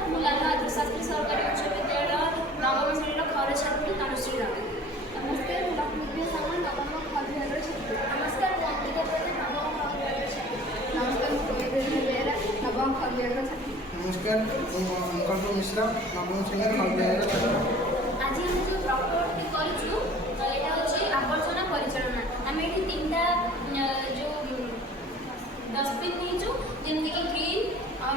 शास्त्री सरकारी उच्च विद्यालय नवम श्रेणी खर छात्री तनुश्री राव। नमस्कार, लक्ष्मी सामंत नवम खर छात्री। नमस्कार, अंकिता प्रधान नवम खर छात्री। नमस्कार, सुमित्रा बेहरा नवम खर छात्री। नमस्कार, अंकल्प मिश्रा नवम श्रेणी खर छात्री। आज आम जो प्रकल्पटी करूँ यहाँ हूँ आवर्जना परिचालना। आम ये तीनटा जो डस्टबिन नहीं जमीक ग्रीन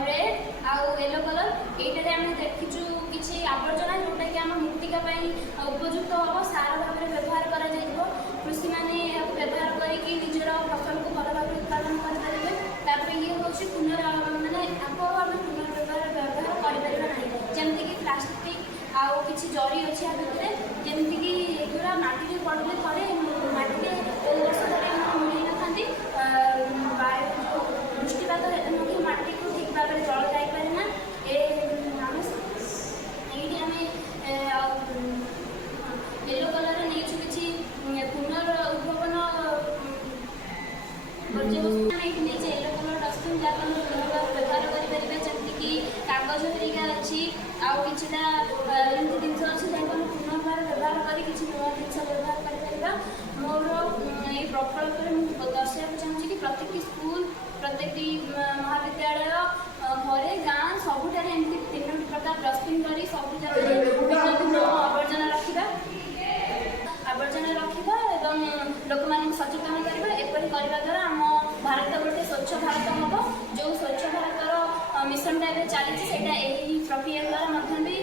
रेड आउ येलो कलर ये आम देखीचु किसी आवर्जना जोटा कि आम मृत्तिका उपयुक्त हम सार भाव में व्यवहार कर कृषि मैंने व्यवहार करके निजर फसल को भल भाव उत्पादन करेंगे। ये हूँ मानने आपको आम पुनर्व्यवहार व्यवहार कर जमीक प्लास्टिक आउ कि जरी अच्छी आ भितर जमीक एगुरा मटी पड़े थे मटी वर्ष धरी मिल ना वृष्टिपात मटी को ठीक भाव में जल जापे ना येलो कलर नहीं कि पुनर्उद्भावन वर्ज्यवस्तु येलो कलर डस्टबिन जहाँ व्यवहार करेंगे जमीक कागज हरिका अच्छी आउ कि जिन अच्छी पुनर्बार व्यवहार कर नुआ जिन व्यवहार कर मोर ये प्रकल्प दर्शा चाहूँगी कि प्रत्येक स्कूल प्रत्येक महाविद्यालय घरे गाँ सबुठ एमती 3 प्रकार डस्टबिन कर सब जगह भिन्न आवर्जना रखा लोक मान सचेतन करवा एपरी करने द्वारा आम भारत गोटे स्वच्छ भारत हम जो स्वच्छ भारत मिशन चली प्रक्रिया द्वारा भी